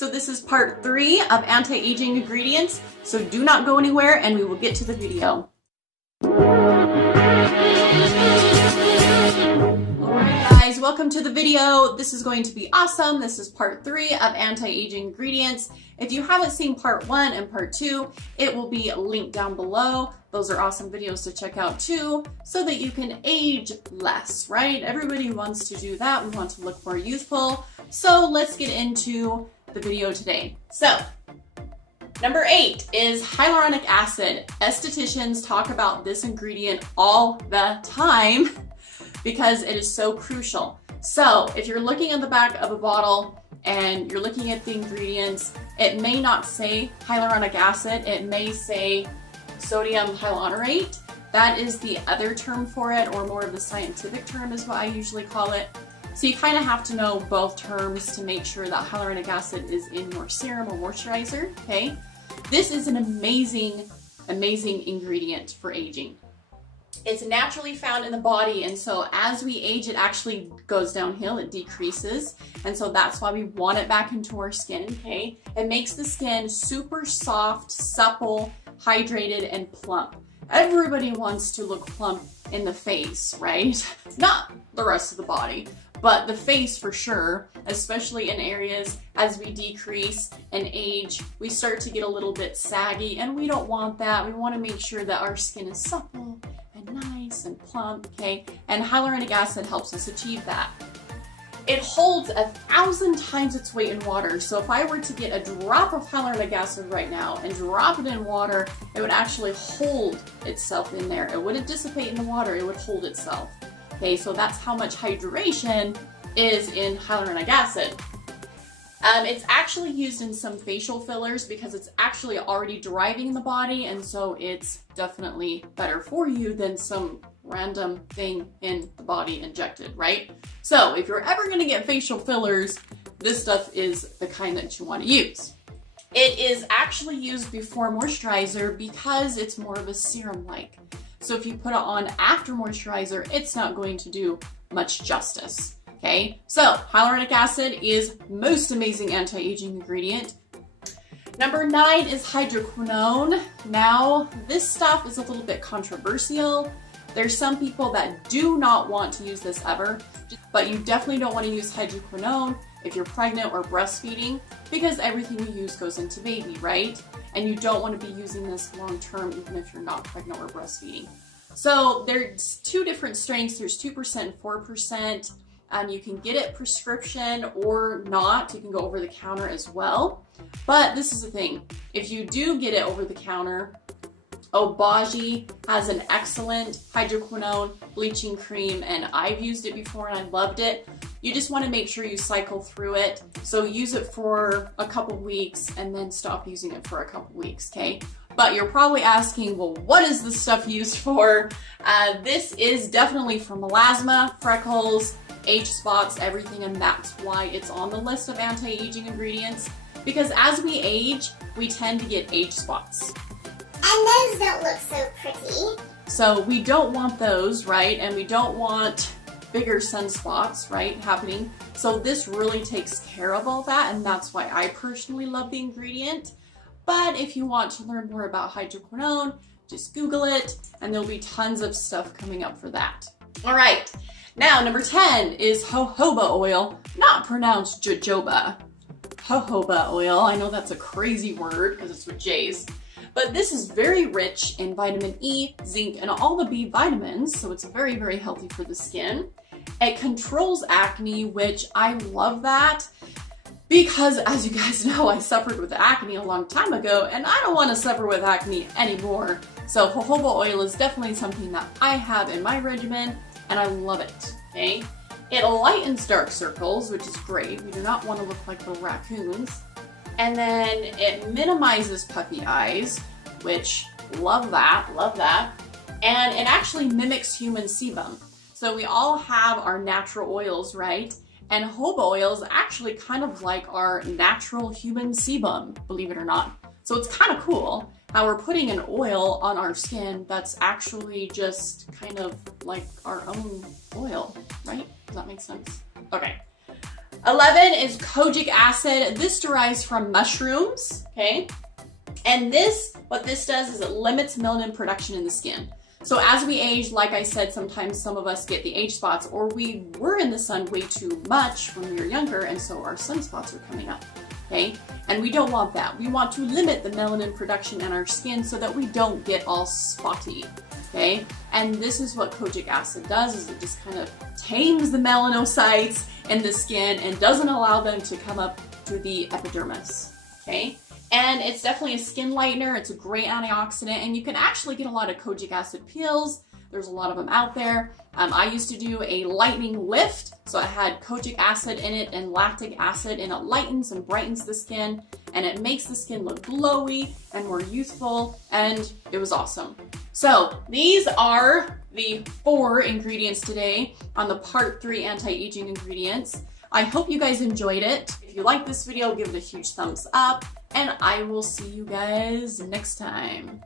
So this is part 3 of anti-aging ingredients, so do not go anywhere and we will get to the video. Alright guys, welcome to the video. This is going to be awesome. This is part 3 of anti-aging ingredients. If you haven't seen part 1 and part 2, it will be linked down below. Those are awesome videos to check out too, so that you can age less, right? Everybody wants to do that. We want to look more youthful. So let's get into the video today. So, number 8 is hyaluronic acid. Estheticians talk about this ingredient all the time because it is so crucial. So if you're looking at the back of a bottle and you're looking at the ingredients, it may not say hyaluronic acid, it may say sodium hyaluronate. That is the other term for it, or more of the scientific term is what I usually call it. So you kind of have to know both terms to make sure that hyaluronic acid is in your serum or moisturizer, okay? This is an amazing ingredient for aging. It's naturally found in the body, and so as we age, it actually goes downhill, it decreases, and so that's why we want it back into our skin, okay? It makes the skin super soft, supple, hydrated, and plump. Everybody wants to look plump in the face, right? Not the rest of the body, but the face for sure, especially in areas as we decrease and age, we start to get a little bit saggy, and we don't want that. We want to make sure that our skin is supple and nice and plump, okay? And hyaluronic acid helps us achieve that. It holds 1,000 times its weight in water. So if I were to get a drop of hyaluronic acid right now and drop it in water, it would actually hold itself in there. It wouldn't dissipate in the water, it would hold itself. Okay, so that's how much hydration is in hyaluronic acid. It's actually used in some facial fillers because it's actually already deriving in the body, and so it's definitely better for you than some random thing in the body injected, right? So if you're ever gonna get facial fillers, this stuff is the kind that you wanna use. It is actually used before moisturizer because it's more of a serum-like. So if you put it on after moisturizer, it's not going to do much justice, okay? So hyaluronic acid is most amazing anti-aging ingredient. Number 9 is hydroquinone. Now, this stuff is a little bit controversial. There's some people that do not want to use this ever, but you definitely don't want to use hydroquinone if you're pregnant or breastfeeding, because everything you use goes into baby, right? And you don't want to be using this long term even if you're not pregnant or breastfeeding. So there's 2 different strengths. There's 2% and 4%. You can get it prescription or not. You can go over the counter as well. But this is the thing. If you do get it over the counter, Obagi has an excellent hydroquinone bleaching cream, and I've used it before and I loved it. You just want to make sure you cycle through it. So use it for a couple weeks and then stop using it for a couple weeks, okay? But you're probably asking, well, what is this stuff used for? This is definitely for melasma, freckles, age spots, everything, and that's why it's on the list of anti-aging ingredients. Because as we age, we tend to get age spots. And those don't look so pretty. So we don't want those, right? And we don't want bigger sunspots, right, happening. So this really takes care of all that, and that's why I personally love the ingredient. But if you want to learn more about hydroquinone, just Google it, and there'll be tons of stuff coming up for that. All right, now number 10 is jojoba oil, not pronounced jojoba. Jojoba oil, I know that's a crazy word because it's with J's. But this is very rich in vitamin E, zinc, and all the B vitamins, so it's very, very healthy for the skin. It controls acne, which I love that because, as you guys know, I suffered with acne a long time ago, and I don't want to suffer with acne anymore. So jojoba oil is definitely something that I have in my regimen, and I love it, okay? It lightens dark circles, which is great. We do not want to look like little raccoons. And then it minimizes puffy eyes, which love that. And it actually mimics human sebum. So we all have our natural oils, right? And jojoba oil is actually kind of like our natural human sebum, believe it or not. So it's kind of cool how we're putting an oil on our skin that's actually just kind of like our own oil, right? Does that make sense? Okay. 11 is kojic acid. This derives from mushrooms, okay? And what this does is it limits melanin production in the skin. So as we age, like I said, sometimes some of us get the age spots, or we were in the sun way too much when we were younger, and so our sunspots are coming up, okay? And we don't want that. We want to limit the melanin production in our skin so that we don't get all spotty, okay? And this is what kojic acid does, is it just kind of tames the melanocytes in the skin and doesn't allow them to come up through the epidermis, okay? And it's definitely a skin lightener. It's a great antioxidant, and you can actually get a lot of kojic acid peels. There's a lot of them out there. I used to do a lightening lift, so it had kojic acid in it and lactic acid, and it lightens and brightens the skin, and it makes the skin look glowy and more youthful, and it was awesome. So these are the 4 ingredients today on the part 3 anti-aging ingredients. I hope you guys enjoyed it. If you like this video, give it a huge thumbs up, and I will see you guys next time.